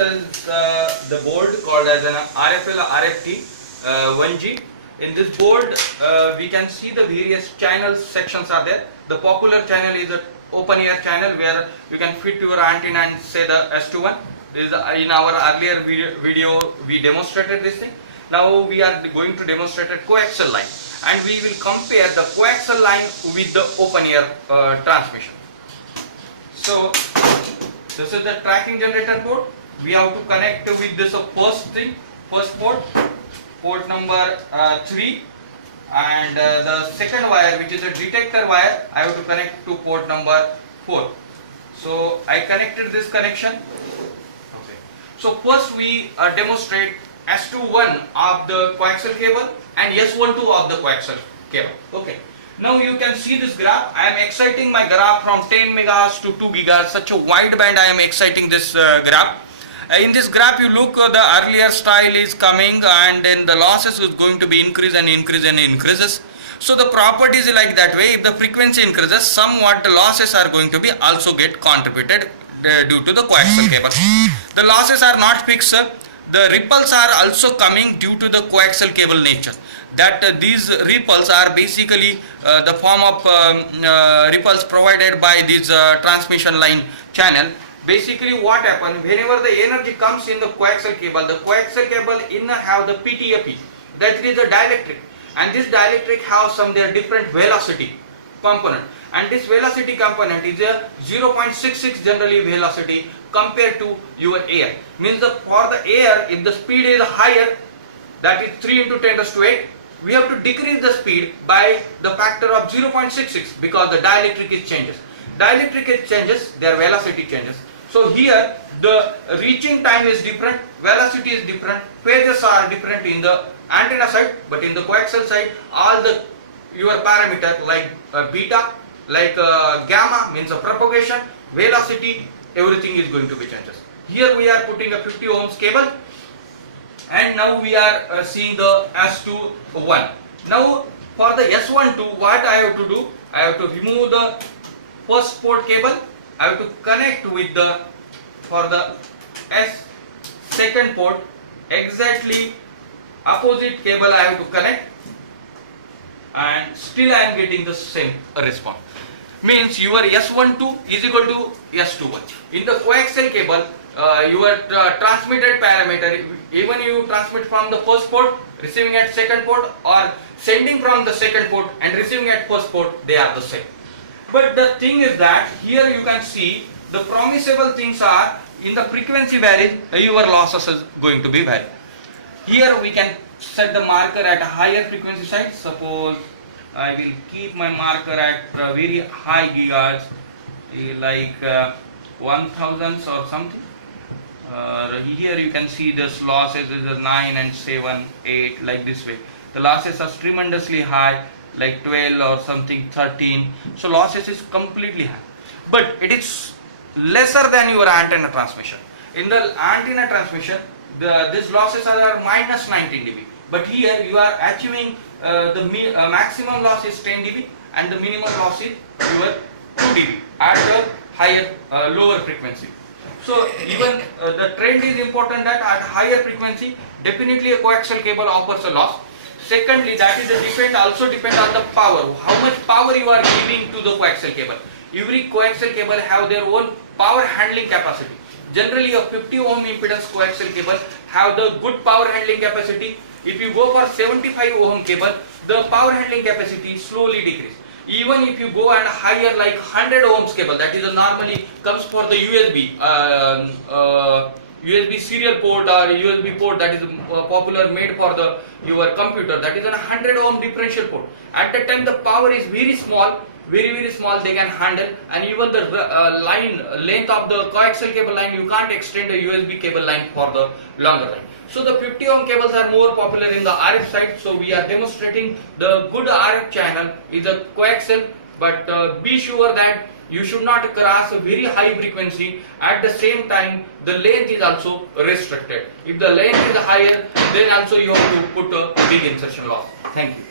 is the board called as an RFL RFT 1G. In this board, we can see the various channel sections are there. The popular channel is an open air channel where you can fit your antenna and say the S21. This is in our earlier video we demonstrated this thing. Now we are going to demonstrate a coaxial line, and we will compare the coaxial line with the open air transmission. So this is the tracking generator port. We have to connect with this first port number 3, and the second wire, which is a detector wire, I have to connect to port number 4. So I connected this connection. Okay. So first we demonstrate S21 of the coaxial cable and S12 of the coaxial cable. Okay. Now you can see this graph. I am exciting my graph from 10 megahertz to 2 gigahertz. Such a wide band I am exciting this graph. In this graph you look, the earlier style is coming, and then the losses is going to be increase and increase and increases. So the property is like that way. If the frequency increases, somewhat the losses are going to be also get contributed due to the coaxial cable. The losses are not fixed. The ripples are also coming due to the coaxial cable nature. That these ripples are basically the form of ripples provided by this transmission line channel. Basically what happens, whenever the energy comes in the coaxial cable inner have the PTFE, that is the dielectric, and this dielectric have some their different velocity component, and this velocity component is a 0.66 generally velocity compared to your air. Means for the air, if the speed is higher, that is 3 into 10 raised to 8, we have to decrease the speed by the factor of 0.66 because the dielectric is changes. Dielectric is changes, their velocity changes. So here the reaching time is different, velocity is different, phases are different in the antenna side, but in the coaxial side all the your parameter like beta, like gamma means the propagation, velocity, everything is going to be changes. Here we are putting a 50 ohms cable, and now we are seeing the S21. Now for the S12, what I have to do, I have to remove the first port cable. I have to connect with the, for the second port, exactly opposite cable I have to connect, and still I am getting the same response. Means your S12 is equal to S21. In the coaxial cable, your transmitted parameter, even you transmit from the first port, receiving at second port, or sending from the second port and receiving at first port, they are the same. But the thing is that here you can see the promisable things are in the frequency varies, your losses is going to be vary. Here we can set the marker at a higher frequency side. Suppose I will keep my marker at very high gigahertz, like 1000 or something. Here you can see this losses is 9 and 7, 8, like this way. The losses are tremendously high, like 12 or something, 13. So losses is completely high, but it is lesser than your antenna transmission. In the antenna transmission, these losses are minus 19 dB, but here you are achieving the maximum loss is 10 dB and the minimum loss is your 2 dB at a higher lower frequency. So even the trend is important that at higher frequency definitely a coaxial cable offers a loss. Secondly, that is also depend on the power, how much power you are giving to the coaxial cable. Every coaxial cable have their own power handling capacity. Generally a 50 ohm impedance coaxial cable have the good power handling capacity. If you go for 75 ohm cable, the power handling capacity slowly decrease. Even if you go and higher like 100 ohms cable, that is normally comes for the USB serial port or USB port, that is popular made for the your computer, that is a 100 ohm differential port. At that time the power is very small, very small they can handle, and even the length of the coaxial cable line you can't extend a USB cable line for the longer line. So the 50 ohm cables are more popular in the RF side. So we are demonstrating the good RF channel is a coaxial, but be sure that you should not cross a very high frequency. At the same time the length is also restricted. If the length is higher, then also you have to put a big insertion loss. Thank you.